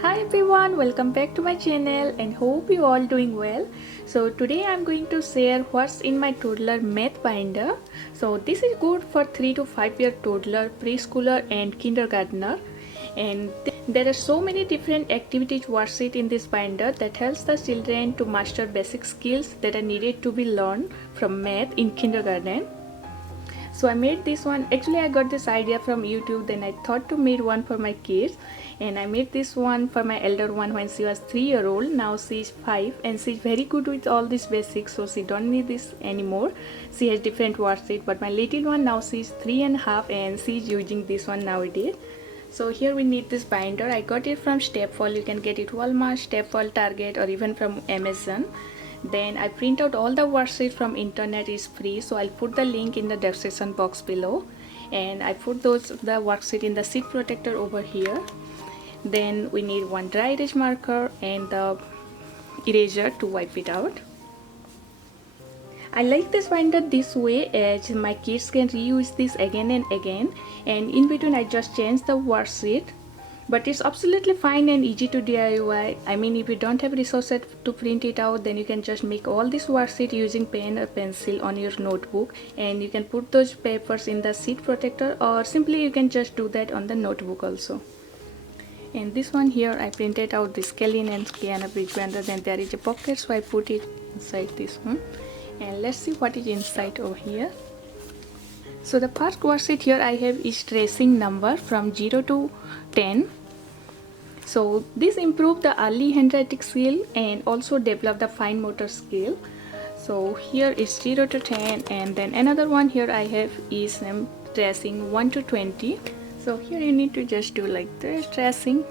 Hi everyone, welcome back to my channel and hope you all doing well. So today I'm going to share what's in my toddler math binder. So this is good for 3 to 5 year toddler, preschooler and kindergartner. And there are so many different activities worksheet in this binder that helps the children to master basic skills that are needed to be learned from math in kindergarten. So I made this one. Actually I got this idea from YouTube, then I thought to make one for my kids, and I made this one for my elder one when she was 3-year-old. Now she's 5 and she's very good with all these basics, so she don't need this anymore. She has different worksheet, but my little one now she's 3.5 and she's using this one nowadays. So here we need this binder. I got it from Stepfall. You can get it Walmart, Stepfall, Target, or even from Amazon. Then I print out all the worksheets from internet, is free, so I'll put the link in the description box below, and I put the worksheet in the sheet protector over here. Then we need one dry erase marker and the eraser to wipe it out. I like this binder this way as my kids can reuse this again and again, and in between I just change the worksheet. But it's absolutely fine and easy to DIY. I mean, if you don't have resources to print it out, then you can just make all this worksheet using pen or pencil on your notebook, and you can put those papers in the sheet protector, or simply you can just do that on the notebook also. And this one here, I printed out the scalene and Kiana bridge binder, then there is a pocket, so I put it inside this one. And let's see what is inside over here. So the first worksheet here I have is tracing number from 0 to 10. So this improves the early handwriting skill and also develop the fine motor skill. So here is 0 to 10, and then another one here I have is tracing 1 to 20. So here you need to just do like this tracing.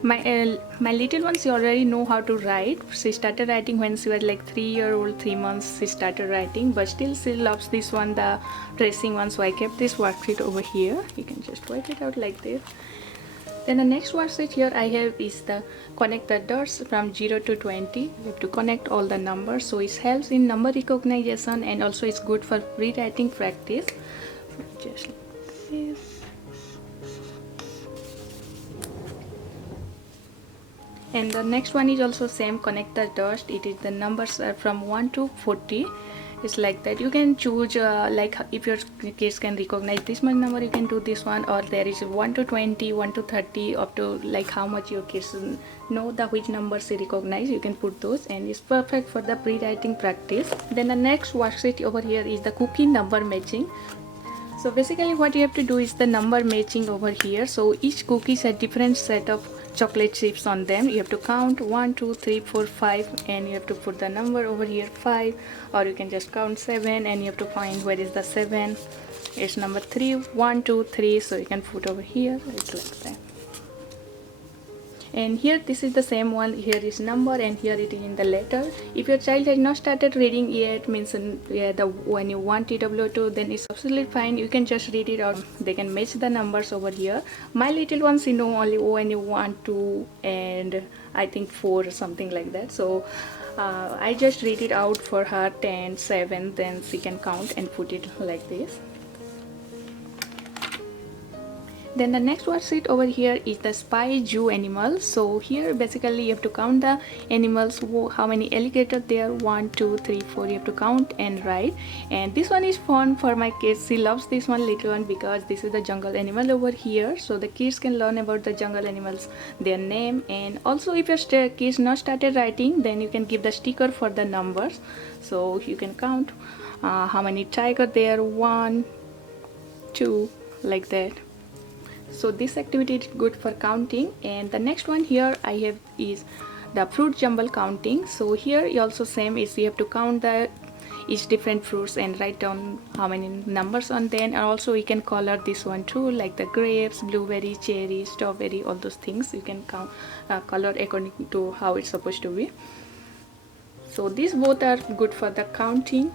My little one, she already know how to write. She started writing when she was like 3-year-old, 3 months she started writing, but still she loves this one, the tracing one, so I kept this worksheet over here. You can just write it out like this. Then the next worksheet here I have is the connect the dots from 0 to 20. You have to connect all the numbers, so it helps in number recognition and also it's good for rewriting practice. So just like this. And the next one is also same, connect the dots. It is the numbers from 1 to 40. It's like that. You can choose like if your kids can recognize this much number, you can do this one, or there is 1 to 20, 1 to 30, up to like how much your kids know the which numbers they recognize. You can put those, and it's perfect for the pre-writing practice. Then the next worksheet over here is the cookie number matching. So basically what you have to do is the number matching over here. So each cookie has a different set of chocolate chips on them. You have to count 1 2 3 4 5, and you have to put the number over here 5, or you can just count 7 and you have to find where is the 7. It's number 3, 1 2 3, so you can put over here. It's like that. And here this is the same one. Here is number and here it is in the letter. If your child has not started reading yet, means when you want TW2, then it's absolutely fine. You can just read it out. They can match the numbers over here. My little ones, you know, only when you want to, and I think 4 or something like that. So I just read it out for her 10, 7, then she can count and put it like this. Then the next worksheet over here is the spy zoo animals. So here basically you have to count the animals, how many alligators there, 1 2 3 4, you have to count and write. And this one is fun for my kids. She loves this one, little one, because this is the jungle animal over here, so the kids can learn about the jungle animals, their name. And also if your kids not started writing, then you can give the sticker for the numbers, so you can count how many tiger there, 1 2, like that. So this activity is good for counting. And the next one here I have is the fruit jumble counting. So here you also same is you have to count the each different fruits and write down how many numbers on them. And also you can color this one too, like the grapes, blueberry, cherry, strawberry, all those things you can count, color according to how it's supposed to be. So these both are good for the counting.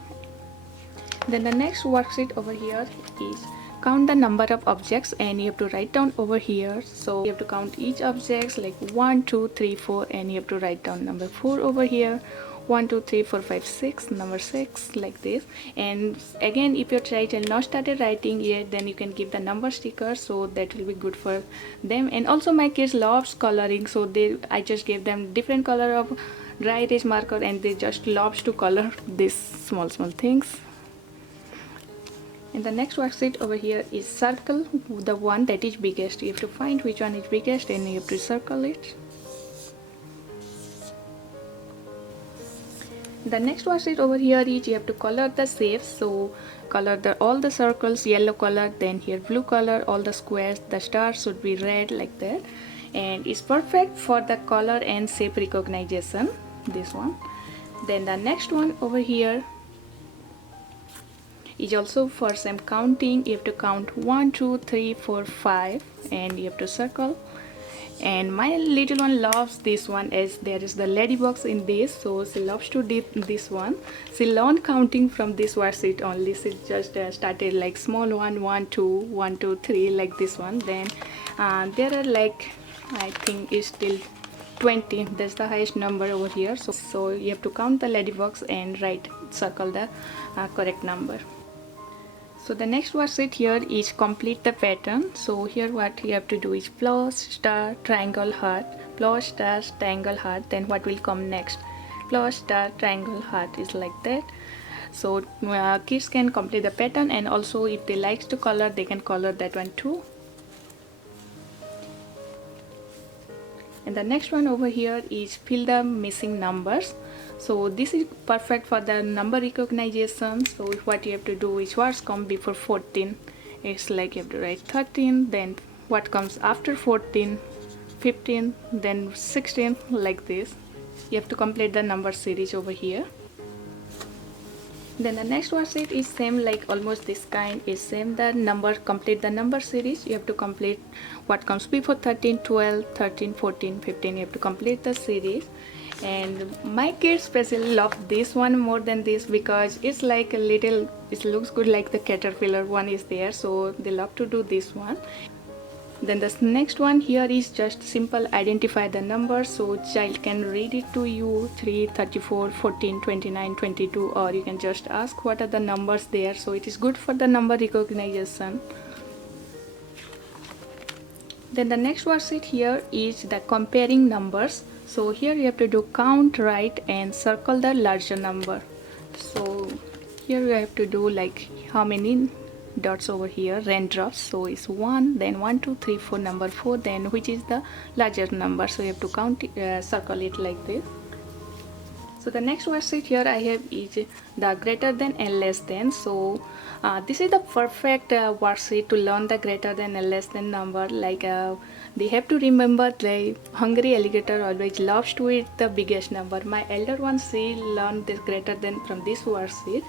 Then the next worksheet over here is count the number of objects, and you have to write down over here. So you have to count each objects like 1 2 3 4, and you have to write down number 4 over here, 1 2 3 4 5 6, number 6, like this. And again, if your child has not started writing yet, then you can give the number sticker, so that will be good for them. And also my kids loves coloring, so I just gave them different color of dry erase marker, and they just loves to color these small things. And the next worksheet over here is circle the one that is biggest. You have to find which one is biggest and you have to circle it. The next worksheet over here is you have to color the shapes. So color all the circles yellow color, then here blue color, all the squares, the stars should be red, like that. And it's perfect for the color and shape recognition, this one. Then the next one over here is also for some counting. You have to count 1 2 3 4 5 and you have to circle. And my little one loves this one, as there is the ladybugs in this, so she loves to do this one. She learned counting from this worksheet only. She just started like small 1 1 2 1 2 3, like this one. Then there are like, I think is still 20, that's the highest number over here. So you have to count the ladybugs and circle the correct number. So the next worksheet here is complete the pattern. So here what you have to do is plus, star, triangle, heart, plus, star, triangle, heart. Then what will come next? Plus, star, triangle, heart, is like that. So kids can complete the pattern, and also if they like to color, they can color that one too. And the next one over here is fill the missing numbers. So this is perfect for the number recognition. So what you have to do is what's come before 14. It's like you have to write 13, then what comes after 14, 15, then 16, like this. You have to complete the number series over here. Then the next worksheet is same, like almost this kind is same, the number, complete the number series. You have to complete what comes before 13, 12, 13, 14, 15. You have to complete the series. And my kids especially love this one more than this, because it's like a little, it looks good like the caterpillar one is there, so they love to do this one. Then the next one here is just simple identify the numbers, so child can read it to you, 3, 34, 14, 29, 22, or you can just ask what are the numbers there. So it is good for the number recognition. Then the next worksheet here is the comparing numbers. So here you have to do count, write, and circle the larger number. So here you have to do like how many dots over here, raindrops. So it's 1, then 1 2 3 4, number 4, then which is the larger number. So you have to count circle it like this. So the next worksheet here I have is the greater than and less than. So this is the perfect worksheet to learn the greater than and less than number. Like they have to remember the hungry alligator always loves to eat the biggest number. My elder one, she learned this greater than from this worksheet.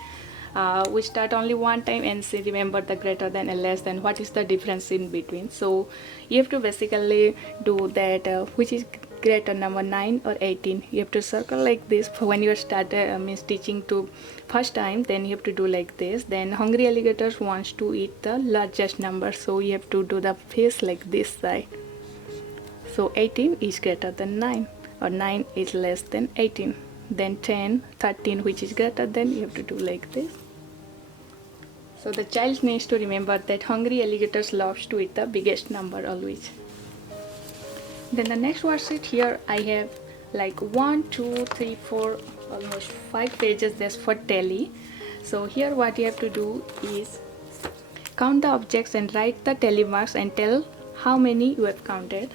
We start only one time and she remember the greater than and less than, what is the difference in between. So you have to basically do that, which is greater, number 9 or 18. You have to circle like this for when you start means teaching to first time, then you have to do like this. Then hungry alligators wants to eat the largest number, so you have to do the face like this side. So 18 is greater than 9, or 9 is less than 18. Then 10, 13, which is greater than, you have to do like this. So the child needs to remember that hungry alligators loves to eat the biggest number always. Then the next worksheet here I have like 1 2 3 4, almost 5 pages just for tally. So here what you have to do is count the objects and write the tally marks and tell how many you have counted.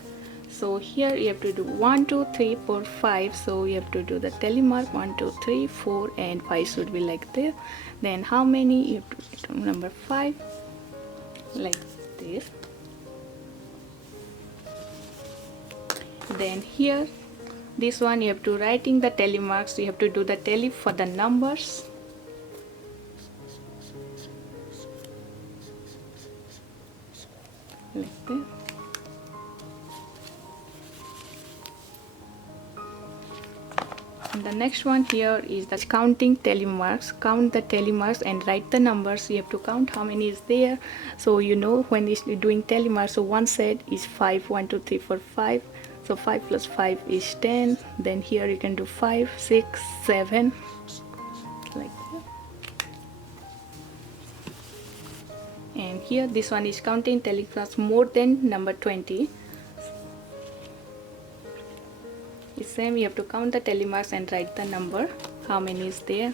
So here you have to do 1 2 3 4 5. So you have to do the tally mark 1 2 3 4 and 5 should be like this. Then how many, you have to write number 5 like this. Then here this one you have to writing the tally marks. You have to do the tally for the numbers. Like this. And the next one here is the counting tally marks. Count the tally marks and write the numbers. You have to count how many is there, so you know when it's doing tally marks. So one set is 5, 1 2 3 4 5. So 5 plus 5 is 10. Then here you can do 5, 6, 7, like that. And here this one is counting, telling us more than number 20. It's same, you have to count the tally marks and write the number, how many is there.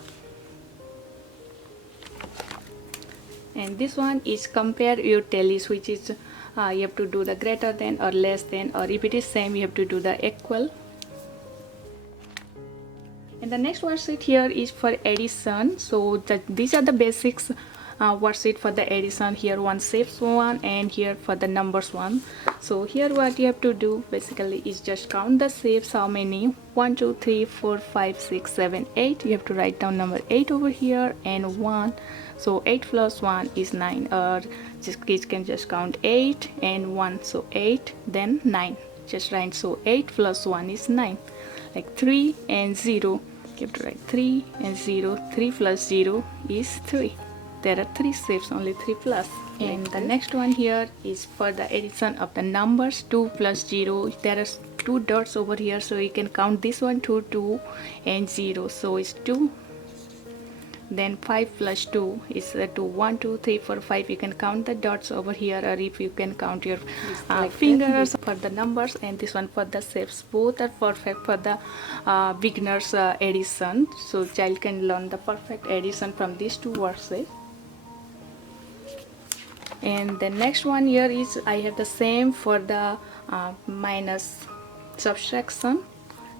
And this one is compare your tallies, which is you have to do the greater than or less than, or if it is same you have to do the equal. And the next worksheet here is for addition. So these are the basics worksheet for the addition. Here one shapes one and here for the numbers one. So here what you have to do basically is just count the shapes, how many, 1 2 3 4 5 6 7 8. You have to write down number 8 over here and 1. So 8 plus 1 is 9, or just kids can just count 8 and 1, so 8 then 9, just write. So 8 plus 1 is 9. Like 3 and 0, you have to write 3 and 0. 3 plus 0 is 3. There are 3 shapes, only 3 plus. And the next one here is for the addition of the numbers. 2 plus 0, there are 2 dots over here, so you can count this one, 2 2 and 0, so it's 2. Then 5 plus 2 is 2, 1 2 3 4 5. You can count the dots over here, or if you can count your fingers for the numbers. And this one for the shapes. Both are perfect for the beginners addition, so child can learn the perfect addition from these two worksheets. And the next one here is I have the same for the minus subtraction,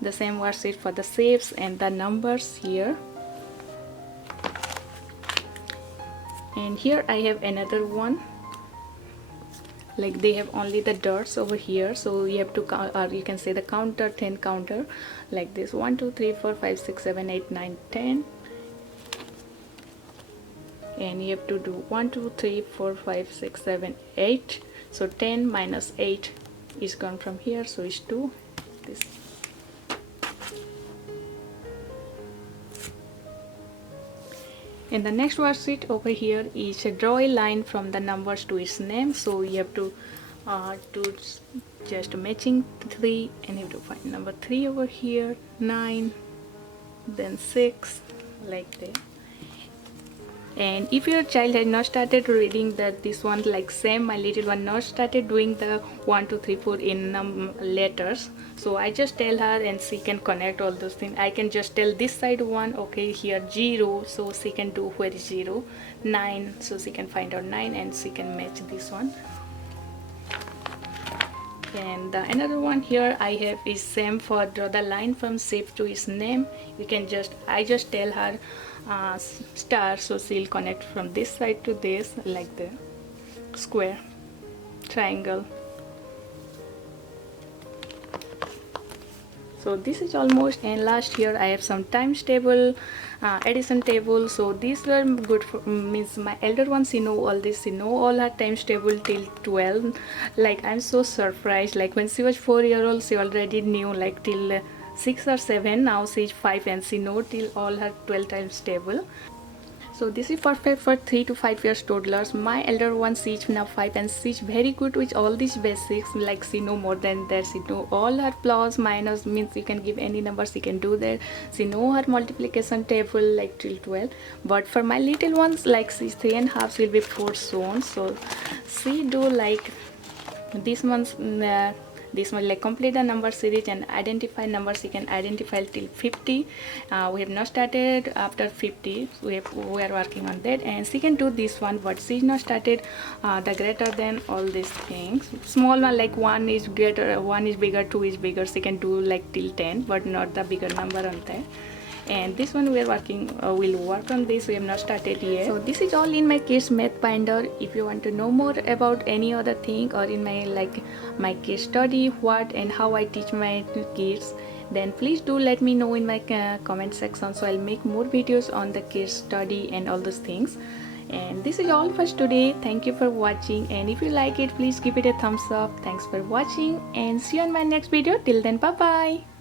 the same worksheet for the shapes and the numbers here. And here I have another one, like they have only the dots over here, so you have to count, or you can say the counter, 10 counter, like this, 1 2 3 4 5 6 7 8 9 10. And you have to do 1 2 3 4 5 6 7 8. So 10 minus 8 is gone from here, so it's 2. This. And the next worksheet over here is draw a line from the numbers to its name. So you have to do just matching 3, and you have to find number 3 over here, 9, then 6, like that. And if your child has not started reading this one, like same, my little one not started doing the 1 2 3 4 in letters, so I just tell her and she can connect all those things. I can just tell this side 1, okay, here 0, so she can do where is 0, 9, so she can find out 9 and she can match this one. And another one here I have is same for draw the line from shape to its name. You can I just tell her star, so she'll connect from this side to this, like the square, triangle. So this is almost. And last here I have some times table, addition table. So these were good for, means my elder one, she know all this, she know all her times table till 12. Like I'm so surprised, like when she was 4-year-old she already knew, like till 6 or 7, now she is 5 and she know till all her 12 times table. So this is perfect for 3 to 5 years toddlers. My elder one, she is now 5 and she is very good with all these basics, like she know more than that. She know all her plus minus, means you can give any number, she can do that. She know her multiplication table like till 12. But for my little ones, like she's 3.5, she'll be 4 soon, so she do like this month's this one, like complete the number series and identify numbers. You can identify till 50. We have not started after 50, so we are working on that. And she can do this one, but she's not started the greater than all these things. Small one, like 1 is greater, 1 is bigger, 2 is bigger, she can do like till 10, but not the bigger number on that. And this one we are working, we'll work on this, we have not started yet. So this is all in my kids math binder. If you want to know more about any other thing, or in my kids study, what and how I teach my kids, then please do let me know in my comment section, so I'll make more videos on the kids study and all those things. And this is all for today. Thank you for watching, and if you like it, please give it a thumbs up. Thanks for watching, and see you on my next video. Till then, bye bye.